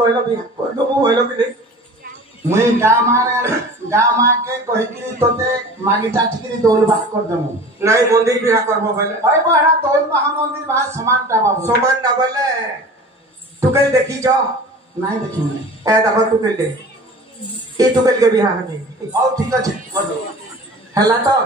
बोली कहलो भी तो वो होइलो कि नहीं मुई गामा के कहिकिरी तोते मागी चाटिकिरी दौल बात कर देमु नहीं मंदिर बिहा करबो बोले भाई बड़ा दौल महा मंदिर बात समान टा बाबू समान ना बोले तू कल देखी जो नहीं देखी मैं ए दबा तू कल दे ए तू कल के बिहा हनी औ ठीक আছে बोलो हला तो